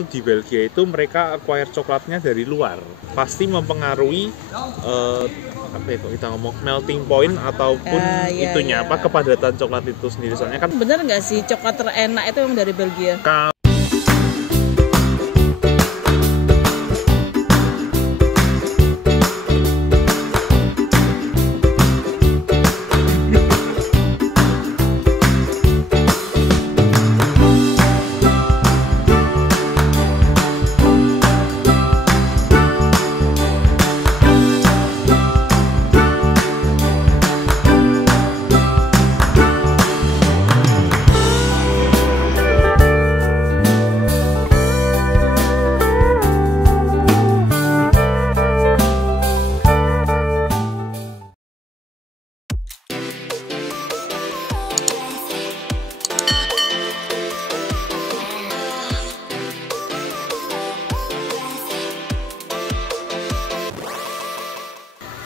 itu di Belgia itu mereka acquire coklatnya dari luar. Pasti mempengaruhi apa ya kalau kita ngomong melting point ataupun itunya apa kepadatan coklat itu sendiri. Soalnya kan bener nggak sih coklat terenak itu yang dari Belgia?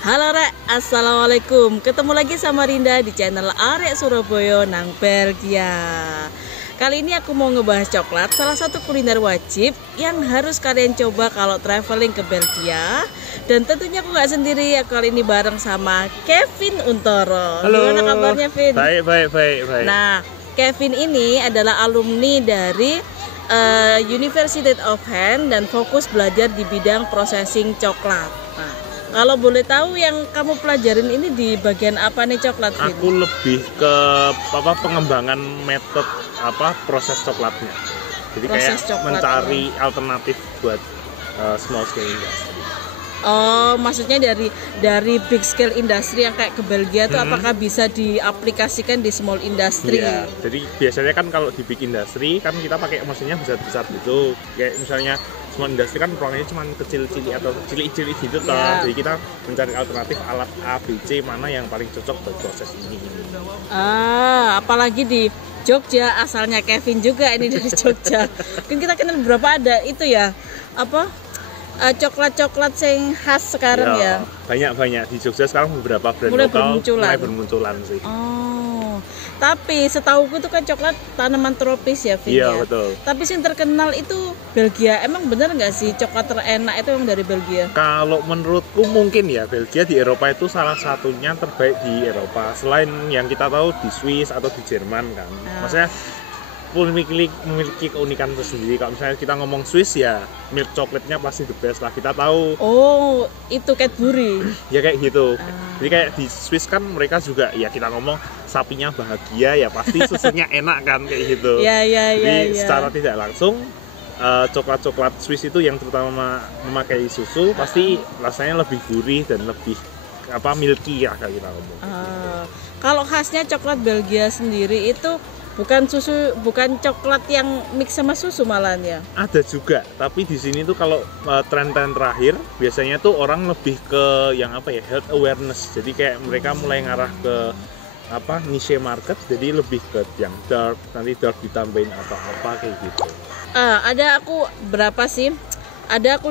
Halo Rek, Assalamualaikum. Ketemu lagi sama Rinda di channel Arek Surabaya nang Belgia. Kali ini aku mau ngebahas coklat, salah satu kuliner wajib yang harus kalian coba kalau traveling ke Belgia. Dan tentunya aku nggak sendiri, aku kali ini bareng sama Kevin Untoro. Halo. Gimana kabarnya, Vin? Baik. Nah, Kevin ini adalah alumni dari University of Hand dan fokus belajar di bidang processing coklat. Nah, kalau boleh tahu yang kamu pelajarin ini di bagian apa nih coklat, Vin? aku lebih ke pengembangan metode proses coklatnya. Jadi Proses kayak coklatnya. mencari alternatif buat small scale industry. Oh, maksudnya dari big scale industri yang kayak ke Belgia tuh apakah bisa diaplikasikan di small industry? Iya, jadi biasanya kan kalau di big industry kan kita pakai mesinnya besar-besar gitu. Kayak misalnya small industry kan ruangannya cuma kecil-kecil atau cilik-cilik gitu toh. Iya. Jadi kita mencari alternatif alat A, B, C mana yang paling cocok buat proses ini. Apalagi di Jogja, asalnya Kevin juga ini dari Jogja. Kan kita kenal berapa ada itu ya, coklat-coklat yang khas sekarang ya. Banyak di Jogja sekarang beberapa brand Mulai lokal bermunculan. mulai bermunculan sih. Oh, tapi setauku itu kan coklat tanaman tropis ya, Vin? Iya, ya? betul. Tapi yang terkenal itu Belgia. Emang bener nggak sih coklat terenak itu yang dari Belgia? Kalau menurutku mungkin ya Belgia di Eropa itu salah satunya terbaik di Eropa. Selain yang kita tahu di Swiss atau di Jerman kan. Maksudnya memiliki keunikan tersendiri. Kalau misalnya kita ngomong Swiss ya milk coklatnya pasti the best lah. Kita tahu. Oh, itu Cadbury. Ya kayak gitu. Jadi kayak di Swiss kan mereka juga ya kita ngomong sapinya bahagia ya pasti susunya enak kan kayak gitu. Jadi secara tidak langsung coklat-coklat Swiss itu yang terutama memakai susu pasti rasanya lebih gurih dan lebih milky ya kayak kita ngomong. Kalau khasnya coklat Belgia sendiri itu bukan susu, bukan coklat yang mix sama susu malahan ya? Ada juga, tapi di sini tuh kalau tren-tren terakhir biasanya tuh orang lebih ke yang health awareness. Jadi kayak mereka mulai ngarah ke niche market, jadi lebih ke yang dark, nanti dark ditambahin apa kayak gitu. Ada aku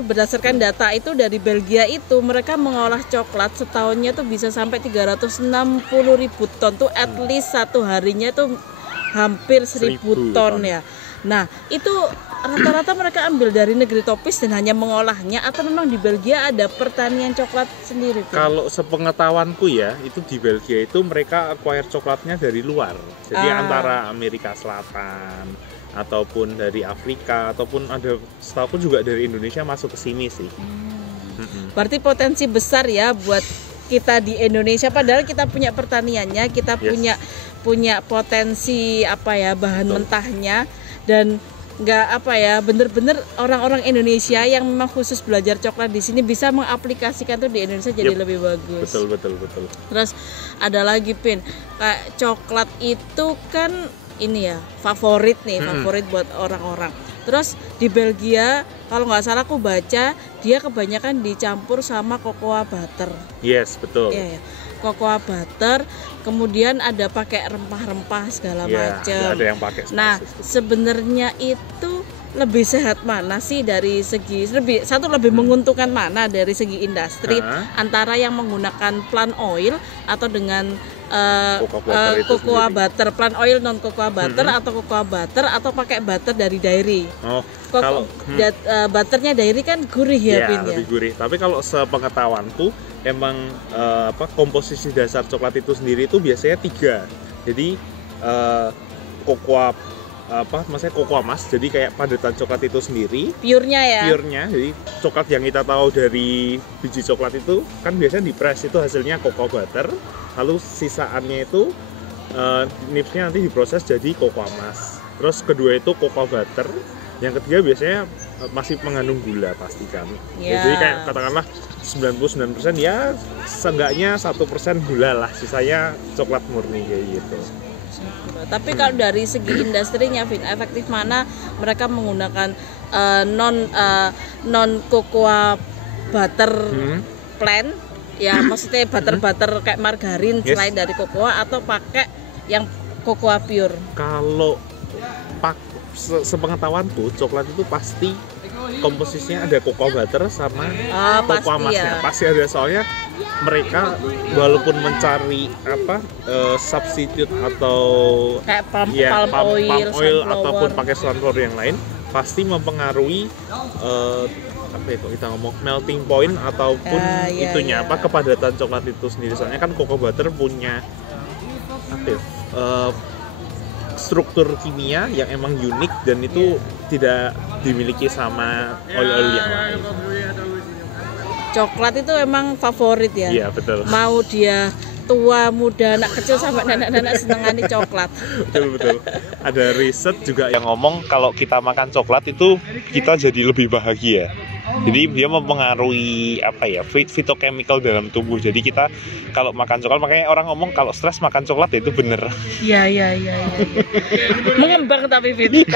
berdasarkan data itu dari Belgia itu mereka mengolah coklat setahunnya tuh bisa sampai 360.000 ton tuh at least satu harinya tuh hampir 1.000 ton ya. Nah, itu rata-rata mereka ambil dari negeri tropis dan hanya mengolahnya atau memang di Belgia ada pertanian coklat sendiri? Kalau sepengetahuanku ya, itu di Belgia itu mereka acquire coklatnya dari luar. Jadi antara Amerika Selatan ataupun dari Afrika ataupun ada setahu juga dari Indonesia masuk ke sini sih. Berarti potensi besar ya buat kita di Indonesia, padahal kita punya pertaniannya, kita punya potensi bahan mentahnya, dan nggak bener-bener orang-orang Indonesia yang memang khusus belajar coklat di sini bisa mengaplikasikan tuh di Indonesia jadi lebih bagus. Betul. Terus ada lagi, Pin, kayak coklat itu kan ini ya favorit buat orang-orang. Terus di Belgia kalau nggak salah aku baca dia kebanyakan dicampur sama cocoa butter. Yes, betul. Iya. Cocoa butter, kemudian ada pakai rempah-rempah segala macam. Ada yang pakai. Nah, sebenarnya itu lebih sehat mana sih dari segi lebih menguntungkan mana dari segi industri antara yang menggunakan plant oil atau dengan cocoa butter, plant oil non cocoa butter atau cocoa butter atau pakai butter dari dairy. Butternya dairy kan gurih ya, Vin, lebih gurih. Tapi kalau sepengetahuanku emang komposisi dasar coklat itu sendiri itu biasanya 3. Jadi maksudnya cocoa mass, jadi kayak padatan coklat itu sendiri purenya, jadi coklat yang kita tahu dari biji coklat itu kan biasanya di-press, itu hasilnya cocoa butter, lalu sisaannya itu nibsnya nanti diproses jadi cocoa mass. Terus kedua itu cocoa butter, yang ketiga biasanya masih mengandung gula pasti kan. Jadi kayak katakanlah 99% ya seenggaknya 1% gula lah, sisanya coklat murni kayak gitu. Tapi kalau dari segi industrinya, Vin, efektif mana mereka menggunakan non cocoa butter plant, ya maksudnya butter kayak margarin selain dari cocoa, atau pakai yang cocoa pure? Kalau sepengetahuanku coklat itu pasti komposisinya ada cocoa butter sama cocoa massnya, pasti ada, soalnya mereka walaupun mencari substitute atau kayak palm oil ataupun pakai sunflower yang lain, pasti mempengaruhi kita ngomong melting point ataupun kepadatan coklat itu sendiri. Soalnya kan cocoa butter punya struktur kimia yang emang unik dan itu tidak dimiliki sama oil-oil yang lain. Coklat itu emang favorit ya? Iya, betul. Mau dia tua, muda, anak kecil sampai nenek-nenek senengani coklat. Betul. Ada riset juga yang ngomong kalau kita makan coklat itu kita jadi lebih bahagia. Jadi dia mempengaruhi phytochemical dalam tubuh. Jadi kita kalau makan coklat, makanya orang ngomong kalau stres makan coklat ya itu bener. Iya. Mengembang tapi, Vin.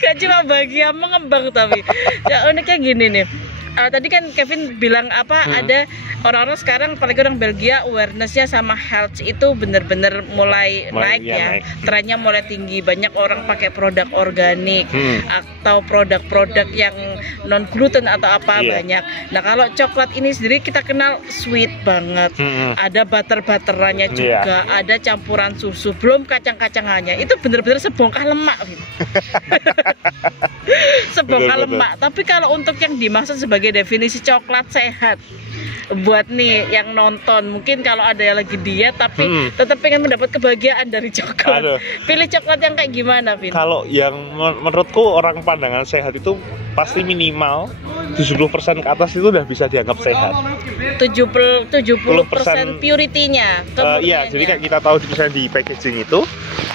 Gak cuma bahagia, mengembang tapi. Ya uniknya gini nih. Tadi kan Kevin bilang ada orang-orang sekarang, apalagi orang Belgia, awareness-nya sama health itu bener-bener mulai naik ya. Trennya mulai tinggi, banyak orang pakai produk organik atau produk-produk yang non gluten atau banyak. Nah kalau coklat ini sendiri kita kenal sweet banget, ada butter-butterannya juga, ada campuran susu, belum kacang-kacangannya, itu bener-bener sebongkah lemak. Sebongkah lemak. Tapi kalau untuk yang dimaksud sebagai definisi coklat sehat, buat nih yang nonton, mungkin kalau ada yang lagi diet tapi tetap pengen mendapat kebahagiaan dari coklat, pilih coklat yang kayak gimana, Vin? Kalau yang menurutku orang pandangan sehat itu pasti minimal 70% ke atas itu udah bisa dianggap sehat. 70% purity-nya. Iya, jadi kayak kita tahu misalnya di packaging itu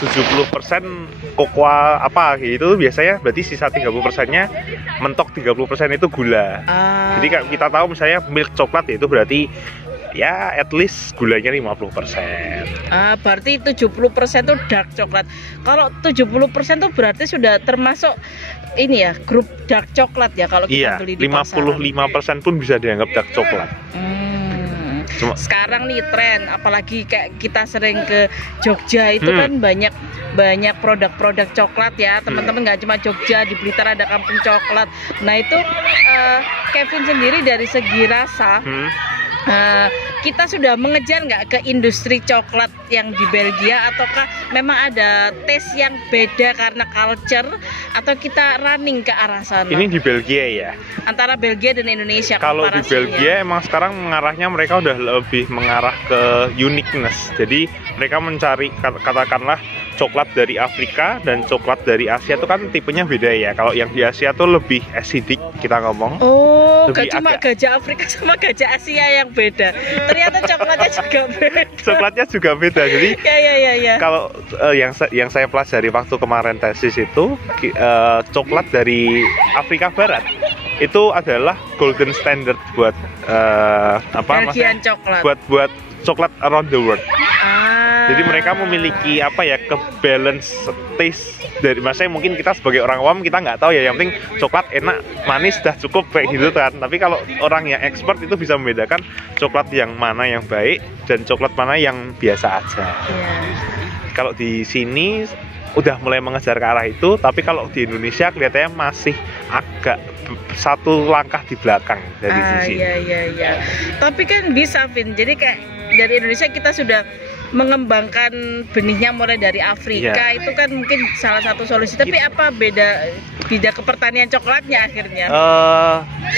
70% cocoa gitu, biasanya berarti sisa 30%-nya mentok, 30% itu gula. Jadi kayak kita tahu misalnya milk coklat itu berarti ya at least gulanya 50%. Berarti 70% itu dark coklat. Kalau 70% itu berarti sudah termasuk ini ya, grup dark coklat ya kalau kita beli di pasaran. 55% pun bisa dianggap dark coklat. Sekarang nih tren, apalagi kayak kita sering ke Jogja itu kan banyak produk-produk coklat ya, teman-teman. Nggak cuma Jogja, di Blitar ada kampung coklat. Nah itu Kevin sendiri dari segi rasa, kita sudah mengejar nggak ke industri coklat yang di Belgia, ataukah memang ada tes yang beda karena culture, atau kita running ke arah sana? Ini di Belgia ya? Antara Belgia dan Indonesia. Kalau di Belgia emang sekarang mengarahnya mereka udah lebih mengarah ke uniqueness. Jadi mereka mencari katakanlah coklat dari Afrika dan coklat dari Asia itu kan tipenya beda ya. Kalau yang di Asia tuh lebih acidic kita ngomong. Gak cuma gajah Afrika sama gajah Asia yang beda. Ternyata coklatnya juga beda. Coklatnya juga beda. Jadi ya. Kalau yang saya pelajari waktu kemarin tesis itu coklat dari Afrika Barat itu adalah golden standard buat coklat. Buat coklat around the world. Jadi mereka memiliki kebalance taste dari, maksudnya mungkin kita sebagai orang awam kita nggak tahu ya, yang penting coklat enak, manis, dah cukup kayak gitu kan. Tapi kalau orang yang expert itu bisa membedakan coklat yang mana yang baik dan coklat mana yang biasa aja. Kalau di sini udah mulai mengejar ke arah itu, tapi kalau di Indonesia kelihatannya masih agak satu langkah di belakang dari sisi. Iya. Tapi kan bisa, Vin. Jadi kayak dari Indonesia kita sudah mengembangkan benihnya mulai dari Afrika, itu kan mungkin salah satu solusi. Tapi apa beda ke pertanian coklatnya akhirnya?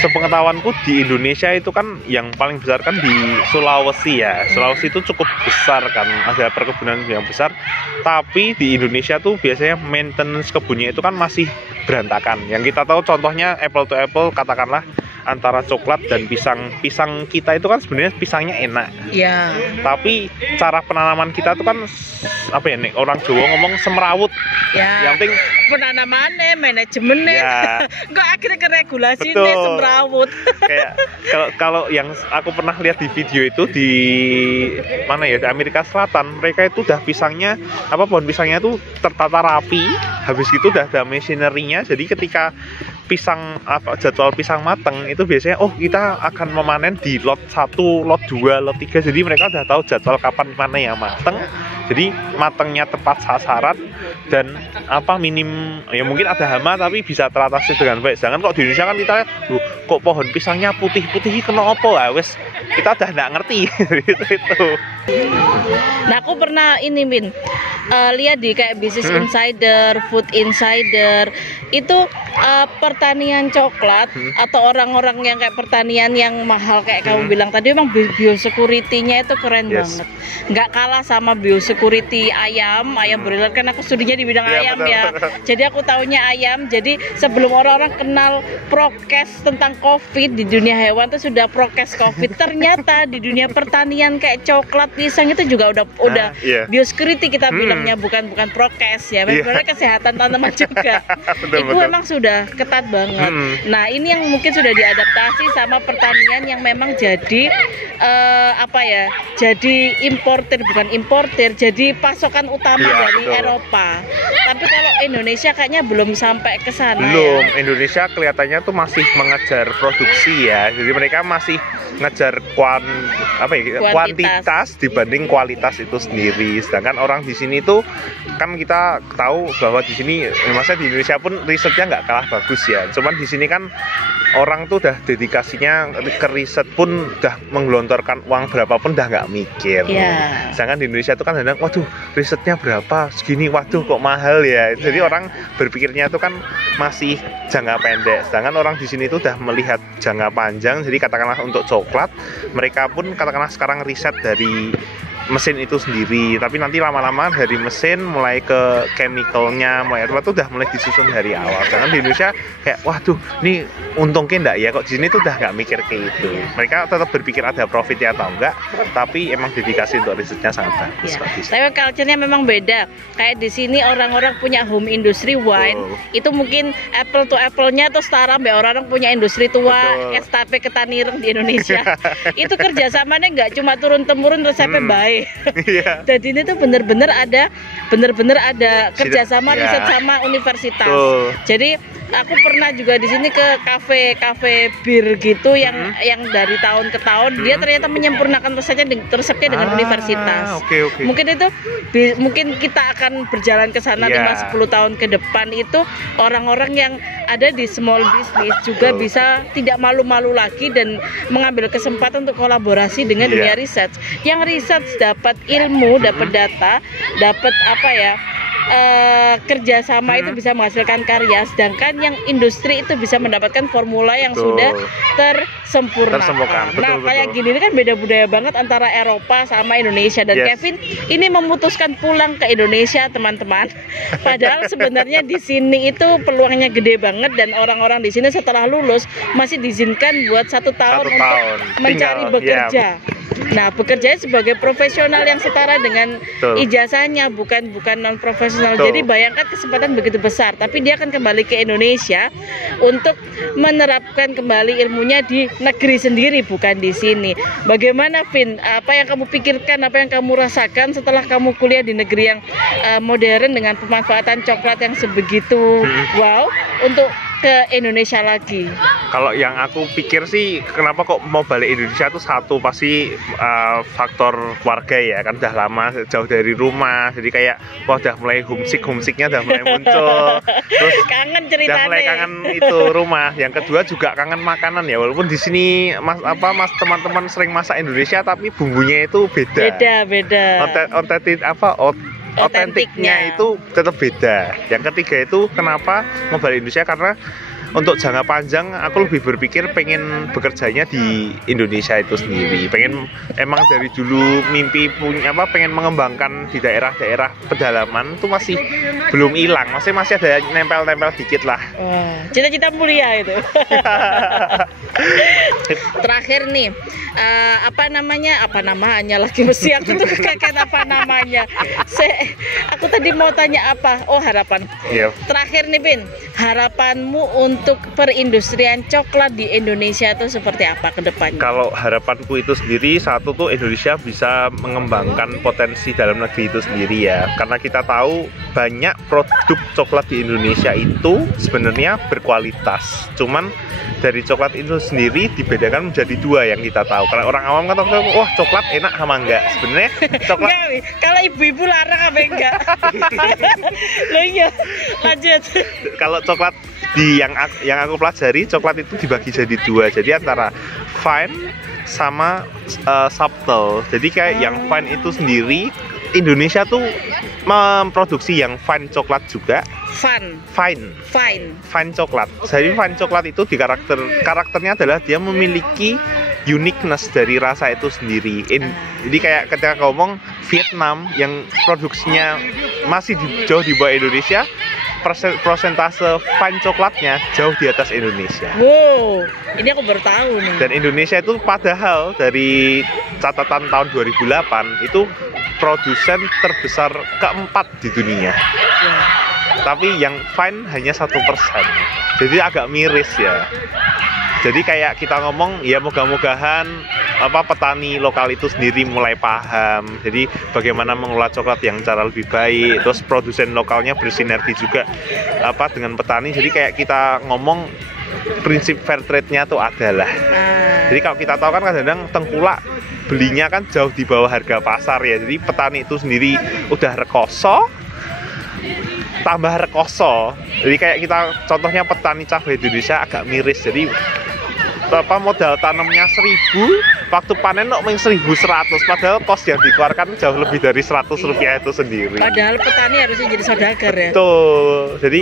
Sepengetahuanku di Indonesia itu kan yang paling besar kan di Sulawesi ya. Sulawesi itu cukup besar kan, ada perkebunan yang besar. Tapi di Indonesia tuh biasanya maintenance kebunnya itu kan masih berantakan. Yang kita tahu contohnya apple to apple, katakanlah antara coklat dan pisang. Pisang kita itu kan sebenarnya pisangnya enak. Iya. Tapi cara penanaman kita tuh kan apa ya, nih orang Jawa ngomong semerawut. Ya. Yang penting penanamannya, manajemennya. Ya. Enggak akhirnya ke regulasinya semerawut. Kayak kalau yang aku pernah lihat di video itu di mana ya, di Amerika Selatan, mereka itu udah pisangnya pohon pisangnya tuh tertata rapi. Habis gitu udah ada machinery-nya. Jadi ketika jadwal pisang mateng itu biasanya kita akan memanen di lot 1, lot 2, lot 3. Jadi mereka udah tahu jadwal kapan mana yang mateng. Jadi matengnya tepat sasaran dan minim ya, mungkin ada hama tapi bisa teratasi dengan baik. Jangan kok di Indonesia kan kita kok pohon pisangnya putih-putih kena apa wes kita udah nggak ngerti itu. Nah, aku pernah ini lihat di kayak Business Insider, Food Insider itu pertanian coklat atau orang-orang yang kayak pertanian yang mahal kayak kamu bilang tadi, memang biosecurity-nya itu keren banget. Nggak kalah sama biosecurity ayam broiler, kan aku studinya di bidang ayam ya. Jadi aku taunya ayam. Jadi sebelum orang-orang kenal prokes tentang COVID di dunia hewan tuh sudah prokes COVID. Ternyata di dunia pertanian kayak coklat, pisang itu juga udah biosecurity kita bilangnya, bukan prokes ya. Sebenarnya kesehatan tanaman juga. Itu memang sudah ketat banget. Nah, ini yang mungkin sudah diadaptasi sama pertanian yang memang jadi jadi importer, jadi pasokan utama dari Eropa. Tapi kalau Indonesia kayaknya belum sampai ke sana. Belum, Indonesia kelihatannya tuh masih mengejar produksi ya. Jadi mereka masih ngejar kuantitas dibanding kualitas itu sendiri. Sedangkan orang di sini tuh kan kita tahu bahwa di sini, maksudnya di Indonesia pun risetnya nggak kalah bagus ya. Cuman di sini kan orang tuh udah dedikasinya ke riset pun udah menggelontorkan uang berapapun udah nggak mikir. Sedangkan di Indonesia tuh kan kadang, waduh risetnya berapa segini, waduh kok mahal ya. Jadi orang berpikirnya tuh kan masih jangka pendek. Sedangkan orang di sini tuh udah melihat jangka panjang. Jadi katakanlah untuk coklat, mereka pun katakanlah sekarang riset dari mesin itu sendiri, tapi nanti lama-lama dari mesin mulai ke chemicalnya, mulai itu udah mulai disusun dari awal. Jangan di Indonesia kayak waduh ini untungnya enggak ya, kok di sini tuh udah nggak mikir kayak itu. Mereka tetap berpikir ada profitnya atau enggak, tapi emang dedikasi untuk risetnya sangat bagus. Tapi culture-nya memang beda. Kayak di sini orang-orang punya home industry wine, itu mungkin apple to apple-nya tuh setara mbak orang-orang punya industri tua, STP Ketanireng di Indonesia. Itu kerjasamanya nggak cuma turun-temurun resepnya baik. Jadi ini tuh bener-bener ada kerjasama riset sama universitas. Jadi aku pernah juga di sini ke kafe bir gitu yang dari tahun ke tahun dia ternyata menyempurnakan resepnya dengan universitas. Mungkin itu mungkin kita akan berjalan ke sana 5-10 tahun ke depan, itu orang-orang yang ada di small business juga bisa tidak malu-malu lagi dan mengambil kesempatan untuk kolaborasi dengan dunia riset. Yang riset dapat ilmu, dapat data, dapat kerjasama itu bisa menghasilkan karya, sedangkan yang industri itu bisa mendapatkan formula yang sudah tersempurnakan. Nah, kayak gini ini kan beda budaya banget antara Eropa sama Indonesia, dan Kevin ini memutuskan pulang ke Indonesia, teman-teman. Padahal sebenarnya di sini itu peluangnya gede banget, dan orang-orang di sini setelah lulus masih diizinkan buat 1 tahun untuk mencari bekerja. Nah, bekerja sebagai profesional yang setara dengan ijazahnya, bukan non profesional. Jadi bayangkan kesempatan begitu besar, tapi dia akan kembali ke Indonesia untuk menerapkan kembali ilmunya di negeri sendiri, bukan di sini. Bagaimana, Vin? Apa yang kamu pikirkan, apa yang kamu rasakan setelah kamu kuliah di negeri yang modern dengan pemanfaatan coklat yang sebegitu wow untuk ke Indonesia lagi? Kalau yang aku pikir sih, kenapa kok mau balik Indonesia tuh satu pasti faktor keluarga ya, kan udah lama jauh dari rumah, jadi kayak wah udah mulai homesicknya udah mulai muncul, terus kangen ceritanya, udah mulai kangen itu rumah. Yang kedua juga kangen makanan ya, walaupun di sini mas teman-teman sering masak Indonesia, tapi bumbunya itu beda. Otentiknya itu tetap beda. Yang ketiga itu kenapa mau balik Indonesia, karena untuk jangka panjang aku lebih berpikir pengen bekerjanya di Indonesia itu sendiri. Pengen, emang dari dulu mimpi punya pengen mengembangkan di daerah-daerah pedalaman tuh masih belum hilang, masih ada nempel-nempel dikit lah. Cita-cita mulia itu. Terakhir nih, apa namanya lagi, mesti aku tuh kakek apa namanya. Aku tadi mau tanya apa? Oh, harapan. Terakhir nih Bin, harapanmu untuk perindustrian coklat di Indonesia itu seperti apa ke depannya? Kalau harapanku itu sendiri, satu tuh Indonesia bisa mengembangkan potensi dalam negeri itu sendiri ya. Karena kita tahu banyak produk coklat di Indonesia itu sebenarnya berkualitas. Cuman dari coklat itu sendiri dibedakan menjadi dua yang kita tahu. Karena orang awam kan tahu, wah coklat enak sama enggak. Sebenarnya coklat kalau ibu-ibu larang apa enggak? Loh iya, lanjut. Kalau coklat yang aku pelajari, coklat itu dibagi jadi dua. Jadi antara fine sama subtle. Jadi kayak yang fine itu sendiri, Indonesia tuh memproduksi yang fine coklat juga. Fine coklat. Jadi fine coklat itu di karakternya adalah dia memiliki uniqueness dari rasa itu sendiri. Jadi kayak ketika ngomong Vietnam yang produksinya masih jauh di bawah Indonesia, persentase fine coklatnya jauh di atas Indonesia. Wow, ini aku baru tahu nih. Dan Indonesia itu padahal dari catatan tahun 2008 itu produsen terbesar keempat di dunia. Tapi yang fine hanya 1%. Jadi agak miris ya. Jadi kayak kita ngomong ya moga-mogahan petani lokal itu sendiri mulai paham. Jadi bagaimana mengelola coklat yang cara lebih baik. Terus produsen lokalnya bersinergi juga dengan petani. Jadi kayak kita ngomong prinsip fair trade-nya tuh adalah. Jadi kalau kita tahu kan kadang-kadang tengkulak belinya kan jauh di bawah harga pasar ya. Jadi petani itu sendiri udah rekoso tambah rekoso. Jadi kayak kita contohnya petani cabai Indonesia agak miris. Jadi modal tanamnya 1.000, waktu panen kok main 1.100, padahal kos yang dikeluarkan jauh lebih dari 100 rupiah itu sendiri. Padahal petani harusnya jadi saudagar ya. Betul. Jadi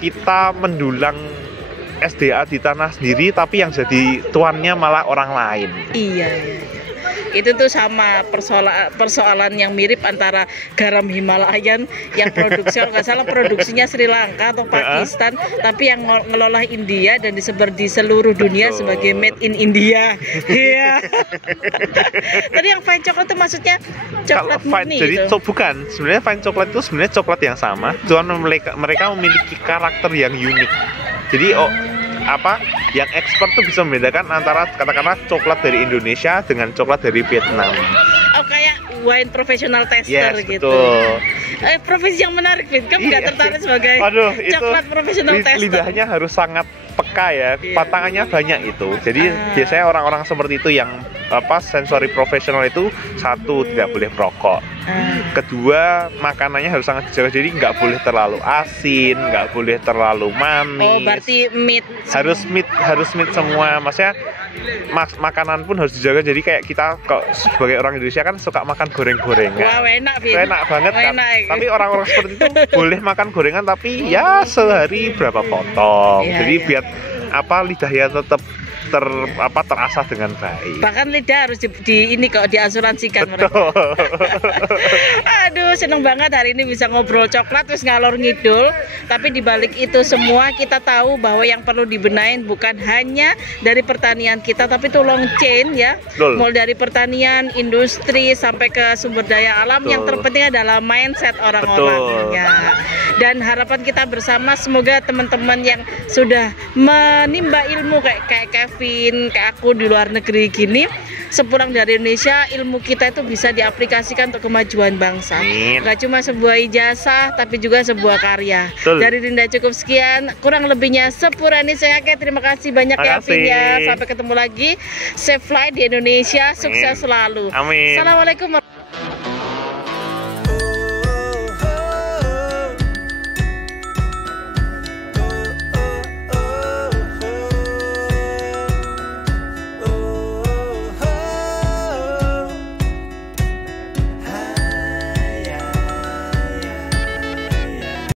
kita mendulang SDA di tanah sendiri, tapi yang jadi tuannya malah orang lain. Iya. Itu tuh sama persoalan yang mirip antara garam Himalayan yang produksi, kalau nggak salah produksinya Sri Lanka atau Pakistan, tapi yang ngelola India dan disebar di seluruh dunia sebagai made in India. Iya. Tadi yang fine coklat itu maksudnya coklat murni. Jadi bukan, sebenarnya fine coklat itu sebenarnya coklat yang sama, cuma mereka memiliki karakter yang unik. Jadi yang ekspor tuh bisa membedakan antara katakanlah coklat dari Indonesia dengan coklat dari Vietnam. Oh, kayak wine professional tester gitu. Betul. Profesi yang menarik, kamu nggak tertarik sebagai coklat professional tester? Lidahnya harus sangat peka ya, patangannya banyak itu. Jadi biasanya orang-orang seperti itu yang sensory profesional itu, satu tidak boleh merokok. Kedua, makanannya harus sangat dijaga, jadi nggak boleh terlalu asin, nggak boleh terlalu manis. Oh, berarti meat. Harus meat semua. Maksudnya makanan pun harus dijaga. Jadi kayak kita sebagai orang Indonesia kan suka makan goreng-gorengan. Wah, enak banget kan. Tapi orang-orang seperti itu boleh makan gorengan, tapi ya sehari berapa potong. Jadi biar lidahnya tetap terasah dengan baik. Bahkan lidah harus diasuransikan. Betul. Aduh, seneng banget hari ini bisa ngobrol coklat terus ngalor ngidul. Tapi dibalik itu semua kita tahu bahwa yang perlu dibenahin bukan hanya dari pertanian kita, tapi itu long chain ya. Mulai dari pertanian, industri sampai ke sumber daya alam. Yang terpenting adalah mindset orang-orangnya. Dan harapan kita bersama semoga teman-teman yang sudah menimba ilmu kayak Kevin, kayak aku di luar negeri gini, sepulang dari Indonesia ilmu kita itu bisa diaplikasikan untuk kemajuan bangsa. Gak cuma sebuah ijazah tapi juga sebuah karya. Dari Dinda cukup sekian, kurang lebihnya Sepurani Sengake. Terima kasih banyak ya Vin ya. Sampai ketemu lagi. Safe flight di Indonesia, sukses selalu. Amin. Assalamualaikum.